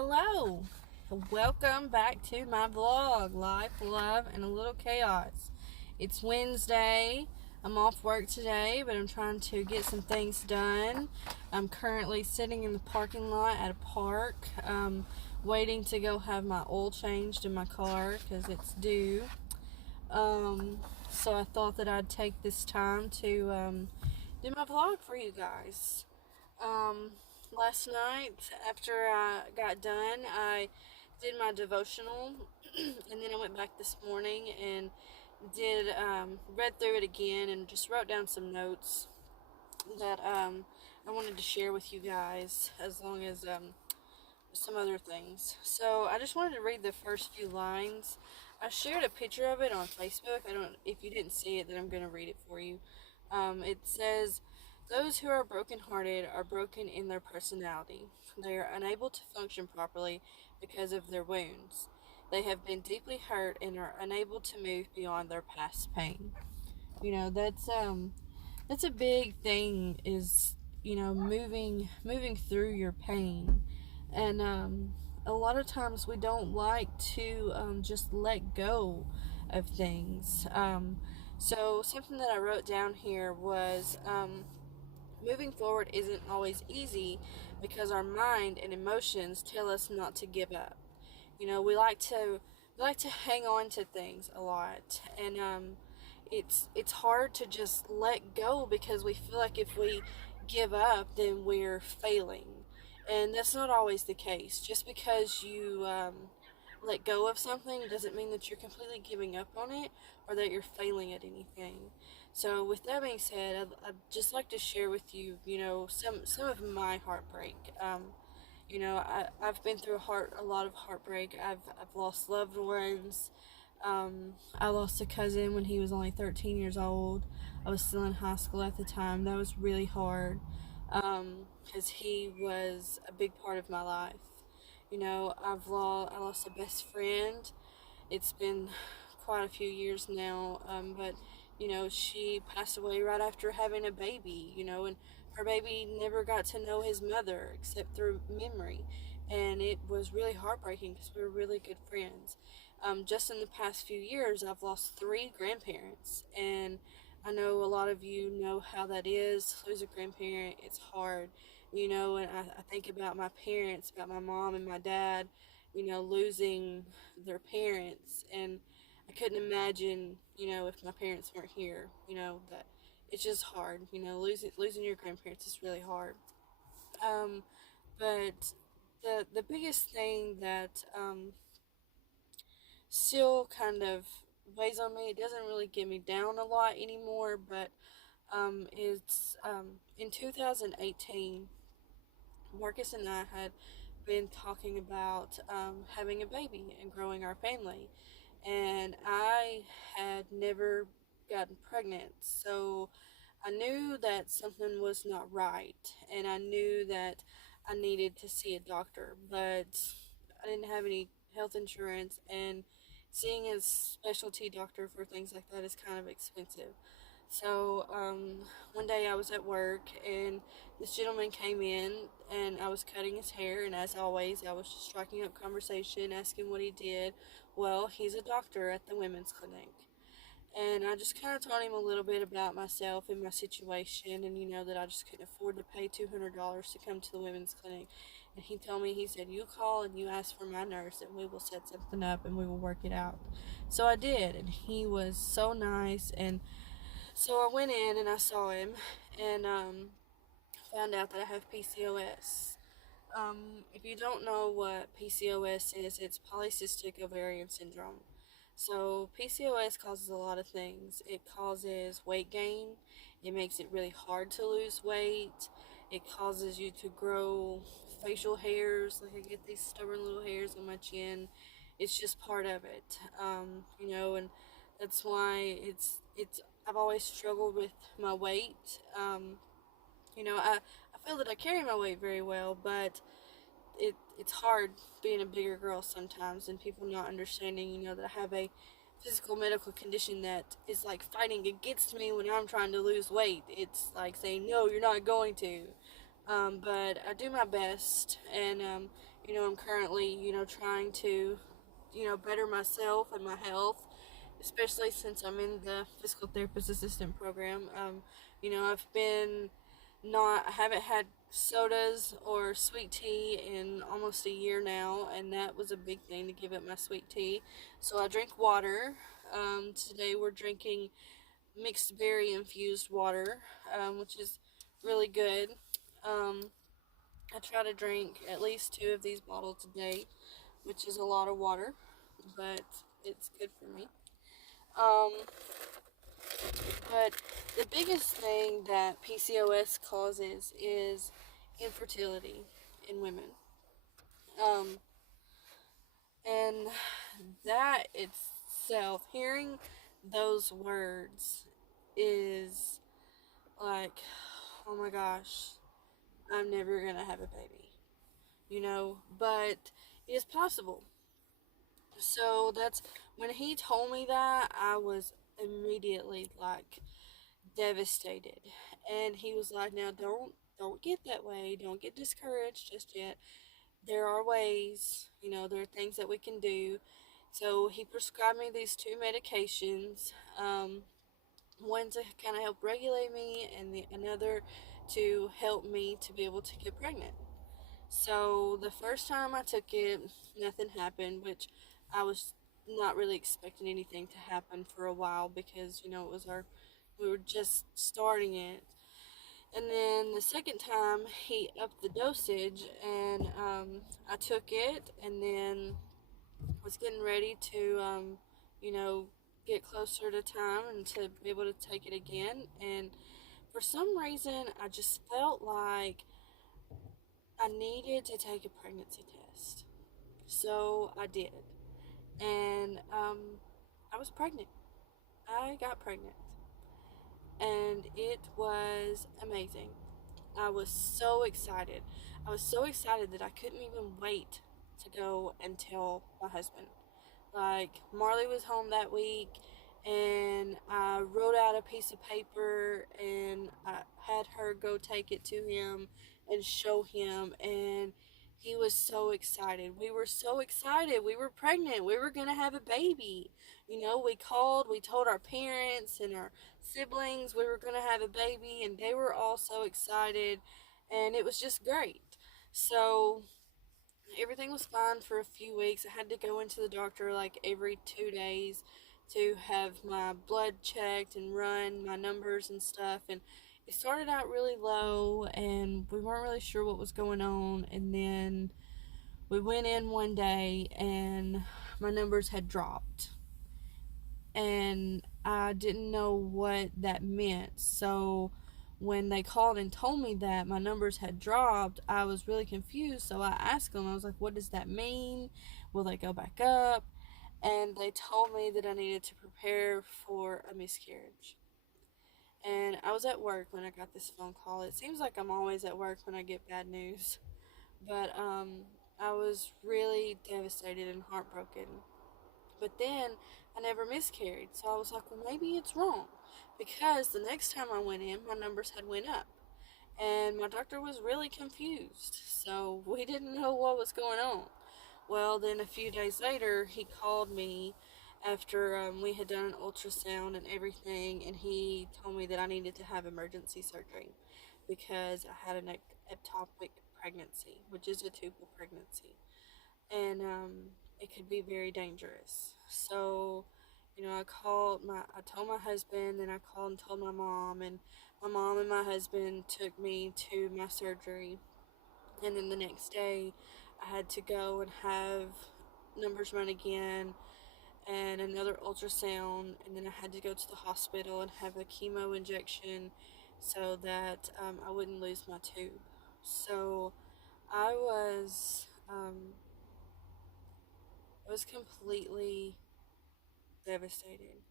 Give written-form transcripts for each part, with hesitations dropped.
Hello, welcome back to my vlog, Life, Love, and a Little Chaos. It's Wednesday. I'm off work today, but I'm trying to get some things done. I'm currently sitting in the parking lot at a park, waiting to go have my oil changed in my car because it's due. So I thought that I'd take this time to do my vlog for you guys. Um, Last night, after I got done, I did my devotional, and then I went back this morning and did read through it again and just wrote down some notes that I wanted to share with you guys, as long as some other things. So I just wanted to read the first few lines. I shared a picture of it on Facebook. I don't, if you didn't see it, then I'm going to read it for you. It says, "Those who are brokenhearted are broken in their personality. They are unable to function properly because of their wounds. They have been deeply hurt and are unable to move beyond their past pain." You know, that's a big thing, is, moving through your pain. And a lot of times we don't like to just let go of things. So something that I wrote down here was, moving forward isn't always easy because our mind and emotions tell us not to give up. You know, we like to hang on to things a lot, and it's hard to just let go because we feel like if we give up, then we're failing, and that's not always the case. Just because you let go of something doesn't mean that you're completely giving up on it or that you're failing at anything. So, with that being said, I'd just like to share with you, some of my heartbreak. I've been through a lot of heartbreak. I've lost loved ones. I lost a cousin when he was only 13 years old. I was still in high school at the time. That was really hard, because he was a big part of my life. I lost a best friend. It's been quite a few years now, but she passed away right after having a baby. And her baby never got to know his mother except through memory, and it was really heartbreaking because we were really good friends. Just in the past few years, I've lost three grandparents, and I know a lot of you know how that is. To lose a grandparent, it's hard, and I think about my parents, about my mom and my dad, losing their parents, and I couldn't imagine, if my parents weren't here, that it's just hard, losing your grandparents is really hard. Um, but the biggest thing that still kind of weighs on me, it doesn't really get me down a lot anymore, but it's in 2018, Marcus and I had been talking about having a baby and growing our family, and I had never gotten pregnant, so I knew that something was not right, and I knew that I needed to see a doctor, but I didn't have any health insurance, and seeing a specialty doctor for things like that is kind of expensive. So, one day I was at work and this gentleman came in and I was cutting his hair, and as always, I was just striking up conversation, asking what he did. Well, he's a doctor at the women's clinic. And I just kind of told him a little bit about myself and my situation, and that I just couldn't afford to pay $200 to come to the women's clinic. And he told me, he said, "You call and you ask for my nurse, and we will set something up and we will work it out." So I did, and he was so nice. And so I went in and I saw him, and found out that I have PCOS. If you don't know what PCOS is, it's polycystic ovarian syndrome. So PCOS causes a lot of things. It causes weight gain. It makes it really hard to lose weight. It causes you to grow facial hairs. Like, I get these stubborn little hairs on my chin. It's just part of it. And that's why I've always struggled with my weight. I feel that I carry my weight very well, but it's hard being a bigger girl sometimes, and people not understanding, that I have a physical medical condition that is like fighting against me when I'm trying to lose weight. It's like saying, "No, you're not going to." But I do my best, and I'm currently, trying to, better myself and my health, especially since I'm in the physical therapist assistant program. I've been I haven't had sodas or sweet tea in almost a year now, and that was a big thing to give up my sweet tea. So I drink water. Today we're drinking mixed berry infused water, which is really good. Um, I try to drink at least 2 of these bottles a day, which is a lot of water, but it's good for me. Um, but the biggest thing that PCOS causes is infertility in women. Um, and that itself, hearing those words is like, oh my gosh, I'm never gonna have a baby, but it is possible. So that's when he told me that, I was immediately like devastated. And he was like, "Now don't get that way. Don't get discouraged just yet. There are ways, there are things that we can do." So he prescribed me these 2 medications. One to kind of help regulate me, and another to help me to be able to get pregnant. So the first time I took it, nothing happened, which I was not really expecting anything to happen for a while because, we were just starting it. And then the second time, he upped the dosage, and I took it, and then was getting ready to, you know, get closer to time and to be able to take it again. And for some reason, I just felt like I needed to take a pregnancy test. So I did. And I was pregnant. I got pregnant. And it was amazing. I was so excited. I was so excited that I couldn't even wait to go and tell my husband. Like, Marley was home that week, and I wrote out a piece of paper and I had her go take it to him and show him, and he was so excited. We were so excited. We were pregnant. We were going to have a baby. We called, we told our parents and our siblings we were going to have a baby, and they were all so excited, and it was just great. So, everything was fine for a few weeks. I had to go into the doctor like every 2 days to have my blood checked and run my numbers and stuff. And it started out really low, and we weren't really sure what was going on. And then we went in one day, and my numbers had dropped. And I didn't know what that meant. So when they called and told me that my numbers had dropped, I was really confused. So I asked them, I was like, "What does that mean? Will they go back up?" And they told me that I needed to prepare for a miscarriage. And I was at work when I got this phone call. It seems like I'm always at work when I get bad news. But I was really devastated and heartbroken. But then I never miscarried. So I was like, well, maybe it's wrong. Because the next time I went in, my numbers had went up. And my doctor was really confused. So we didn't know what was going on. Well, then a few days later, he called me after we had done an ultrasound and everything, and he told me that I needed to have emergency surgery because I had an ectopic pregnancy, which is a tubal pregnancy, and it could be very dangerous. So, I told my husband, and I called and told my mom, and my mom and my husband took me to my surgery, and then the next day, I had to go and have numbers run again and another ultrasound, and then I had to go to the hospital and have a chemo injection so that I wouldn't lose my tube. So I was completely devastated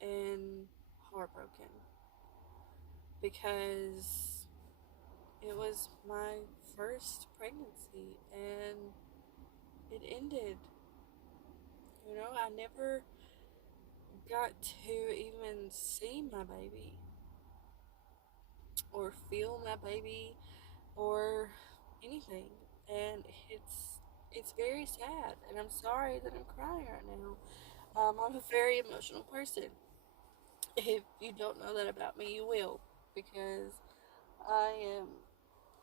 and heartbroken because it was my first pregnancy and it ended. I never got to even see my baby or feel my baby or anything. And it's it's very sad, and I'm sorry that I'm crying right now. I'm a very emotional person. If you don't know that about me, you will, because I am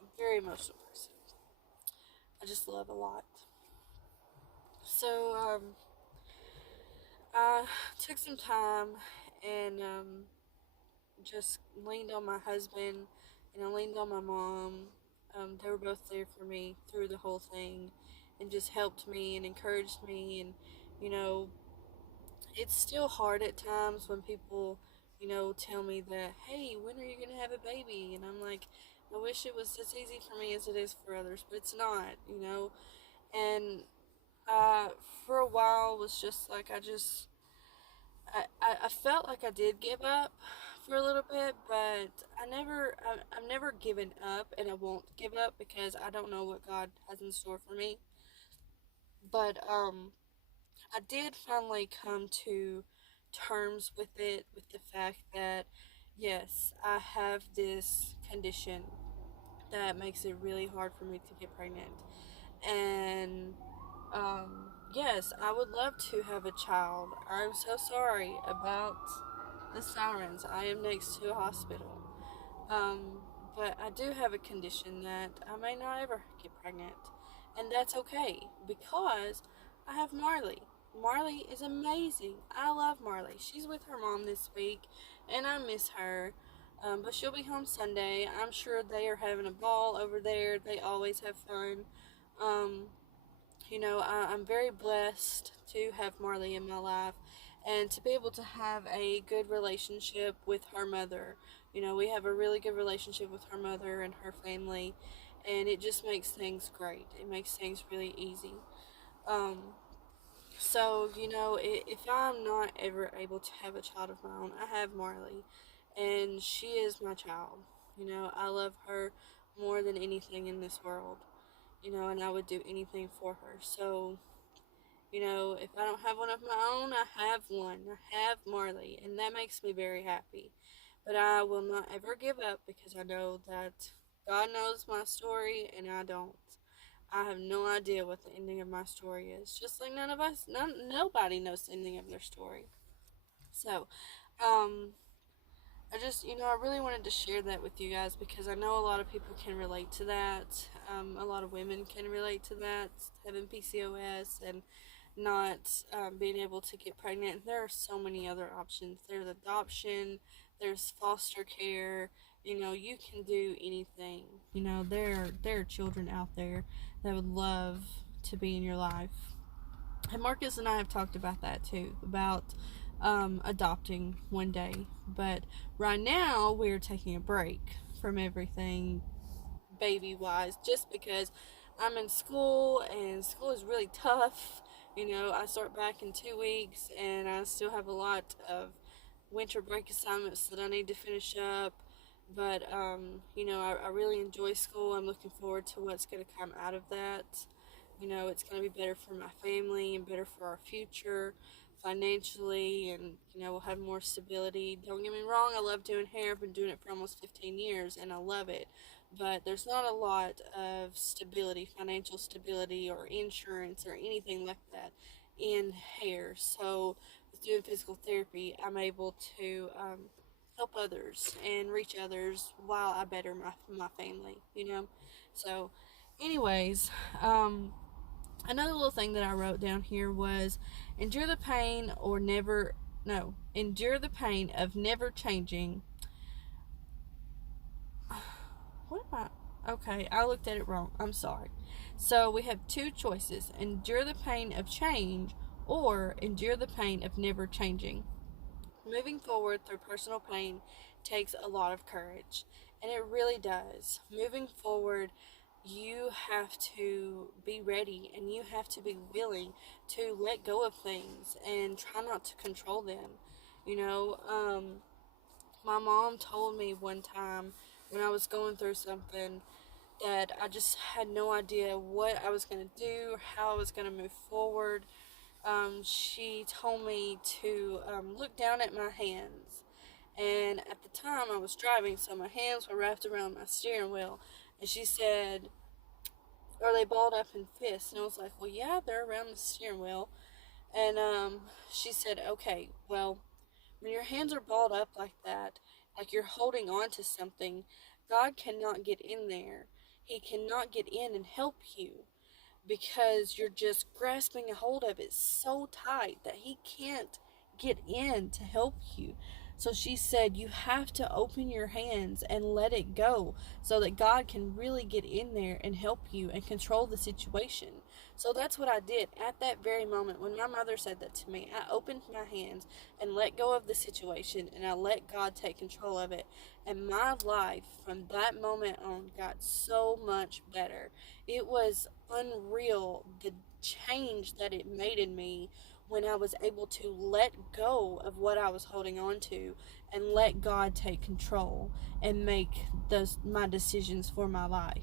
a very emotional person. I just love a lot. So, I took some time and just leaned on my husband and I leaned on my mom. They were both there for me through the whole thing and just helped me and encouraged me. And, you know, it's still hard at times when people, tell me that, hey, when are you going to have a baby? And I'm like, I wish it was as easy for me as it is for others, but it's not. And uh, for a while was just like I felt like I did give up for a little bit, but I've never given up, and I won't give up because I don't know what God has in store for me. But I did finally come to terms with it, with the fact that yes, I have this condition that makes it really hard for me to get pregnant, and yes, I would love to have a child. I'm so sorry about the sirens. I am next to a hospital. Um, but I do have a condition that I may not ever get pregnant. And that's okay because I have Marley. Marley is amazing. I love Marley. She's with her mom this week and I miss her. But she'll be home Sunday. I'm sure they are having a ball over there. They always have fun. Um, I'm very blessed to have Marley in my life and to be able to have a good relationship with her mother. We have a really good relationship with her mother and her family, and it just makes things great. It makes things really easy. Um, so, if I'm not ever able to have a child of my own, I have Marley, and she is my child. I love her more than anything in this world, and I would do anything for her. So, if I don't have one of my own, I have one. I have Marley, and that makes me very happy. But I will not ever give up because I know that God knows my story and I don't. I have no idea what the ending of my story is. Just like nobody knows the ending of their story. So, um, I really wanted to share that with you guys because I know a lot of people can relate to that. A lot of women can relate to that, having PCOS and not being able to get pregnant. There are so many other options. There's adoption, there's foster care. You can do anything. There are children out there that would love to be in your life. And Marcus and I have talked about that too, about adopting one day. But right now, we're taking a break from everything baby wise just because I'm in school and school is really tough. I start back in 2 weeks and I still have a lot of winter break assignments that I need to finish up. But, I really enjoy school. I'm looking forward to what's going to come out of that. It's going to be better for my family and better for our future financially, and we'll have more stability. Don't get me wrong, I love doing hair. I've been doing it for almost 15 years and I love it, but there's not a lot of stability, financial stability or insurance or anything like that in hair. So with doing physical therapy, I'm able to help others and reach others while I better my family. So anyways, another little thing that I wrote down here was endure the pain or never, no, endure the pain of never changing. What am I? Okay, I looked at it wrong. I'm sorry. So we have two choices: endure the pain of change or endure the pain of never changing. Moving forward through personal pain takes a lot of courage, and it really does. Moving forward, you have to be ready and you have to be willing to let go of things and try not to control them. You know, um, my mom told me one time when I was going through something that I just had no idea what I was going to do, how I was going to move forward. She told me to look down at my hands. And at the time I was driving, so my hands were wrapped around my steering wheel. And she said, Are they balled up in fists? And I was like, well, yeah, they're around the steering wheel. And she said, okay, well, when your hands are balled up like that, like you're holding on to something, God cannot get in there. He cannot get in and help you because you're just grasping a hold of it so tight that He can't get in to help you. So she said, you have to open your hands and let it go so that God can really get in there and help you and control the situation. So that's what I did at that very moment when my mother said that to me. I opened my hands and let go of the situation and I let God take control of it. And my life from that moment on got so much better. It was unreal the change that it made in me when I was able to let go of what I was holding on to and let God take control and make those my decisions for my life.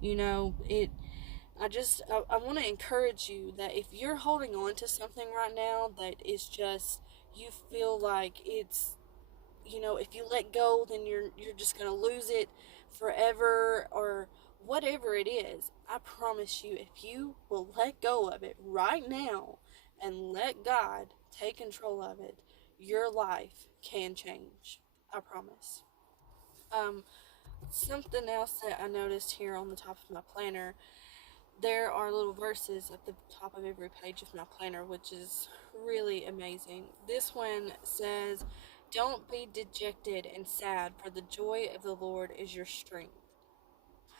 You know, I want to encourage you that if you're holding on to something right now that is just you feel like it's, if you let go, then you're just going to lose it forever or whatever it is. I promise you, if you will let go of it right now and let God take control of it, your life can change. I promise. Um, Something else that I noticed here on the top of my planner, there are little verses at the top of every page of my planner, which is really amazing. This one says, don't be dejected and sad, for the joy of the Lord is your strength.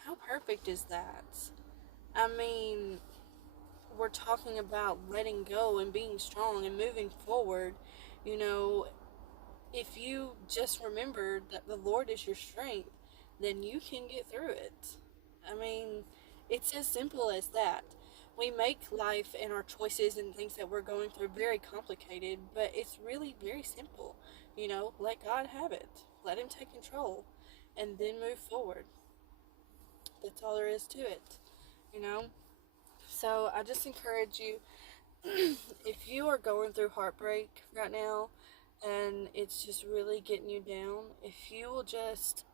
How perfect is that? I mean, we're talking about letting go and being strong and moving forward. You know, if you just remember that the Lord is your strength, then you can get through it. I mean, it's as simple as that. We make life and our choices and things that we're going through very complicated, but it's really very simple. Let God have it. Let Him take control and then move forward. That's all there is to it, you know? So I just encourage you, if you are going through heartbreak right now and it's just really getting you down, if you will just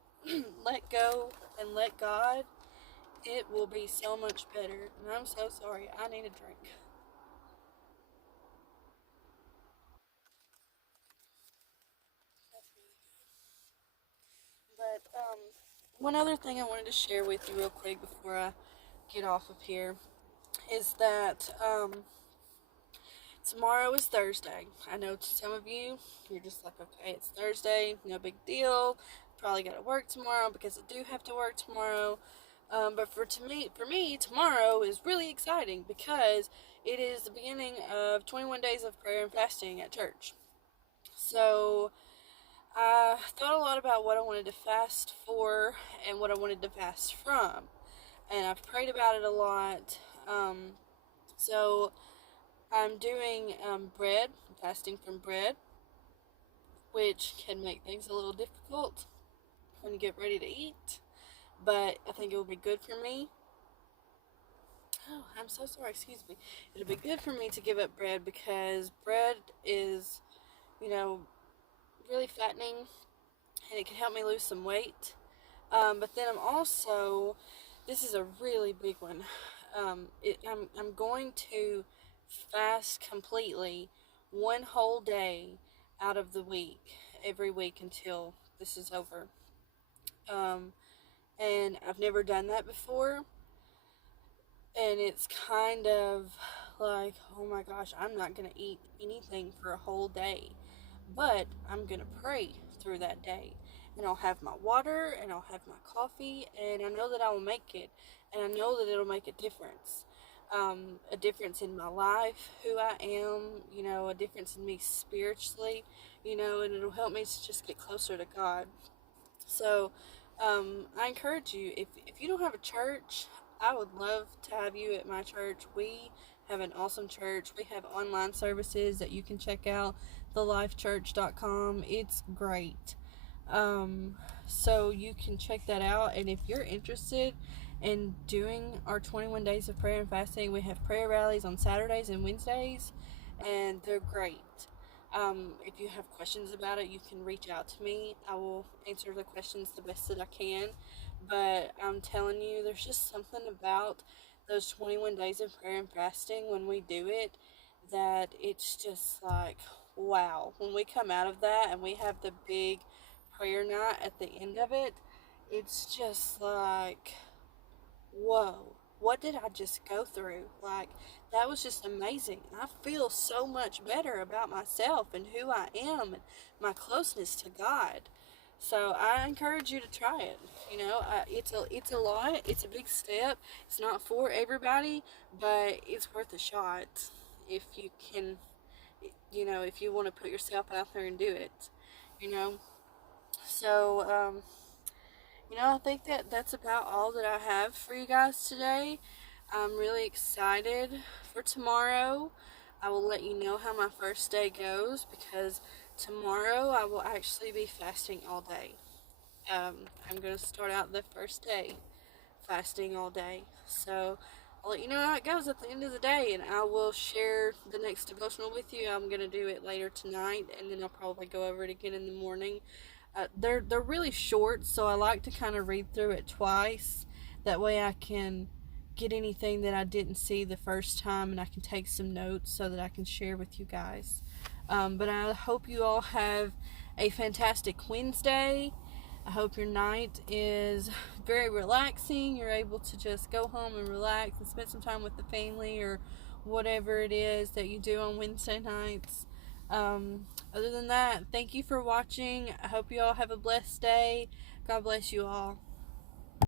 let go and let God, it will be so much better. And I'm so sorry. I need a drink. But one other thing I wanted to share with you real quick before I get off of here is that tomorrow is Thursday. I know to some of you, you're just like, okay, it's Thursday, no big deal. Probably got to work tomorrow because I do have to work tomorrow. But for me, tomorrow is really exciting because it is the beginning of 21 days of prayer and fasting at church. So I thought a lot about what I wanted to fast for and what I wanted to fast from, and I've prayed about it a lot. So I'm doing bread, fasting from bread, which can make things a little difficult when you get ready to eat, but I think it will be good for me. Oh, I'm so sorry, excuse me. It'll be good for me to give up bread because bread is, you know, really fattening and it can help me lose some weight. But then this is a really big one. I'm going to fast completely one whole day out of the week, every week until this is over. Um, and I've never done that before, and it's kind of like, oh my gosh, I'm not gonna eat anything for a whole day, but I'm gonna pray through that day, and I'll have my water and I'll have my coffee, and I know that I will make it, and I know that it'll make a difference. A difference in my life, who I am, a difference in me spiritually, and it'll help me to just get closer to God. So, I encourage you, if you don't have a church, I would love to have you at my church. We have an awesome church. We have online services that you can check out, thelifechurch.com. It's great. So you can check that out. And if you're interested in doing our 21 days of prayer and fasting, we have prayer rallies on Saturdays and Wednesdays, and they're great. If you have questions about it, you can reach out to me. I will answer the questions the best that I can. But I'm telling you, there's just something about those 21 days of prayer and fasting, when we do it, that it's just like, wow. When we come out of that and we have the big prayer night at the end of it, it's just like, whoa, what did I just go through? Like, that was just amazing. I feel so much better about myself and who I am and my closeness to God. So I encourage you to try it. You know, it's a lot. It's a big step. It's not for everybody, but it's worth a shot if you can. You know, if you want to put yourself out there and do it. You know, so you know, I think that that's about all that I have for you guys today. I'm really excited for tomorrow. I will let you know how my first day goes because tomorrow I will actually be fasting all day. I'm going to start out the first day fasting all day. So I'll let you know how it goes at the end of the day, and I will share the next devotional with you. I'm going to do it later tonight, and then I'll probably go over it again in the morning. They're really short, so I like to kind of read through it twice. That way I can get anything that I didn't see the first time, and I can take some notes so that I can share with you guys. But I hope you all have a fantastic Wednesday. I hope your night is very relaxing. You're able to just go home and relax and spend some time with the family or whatever it is that you do on Wednesday nights. Other than that, thank you for watching. I hope you all have a blessed day. God bless you all.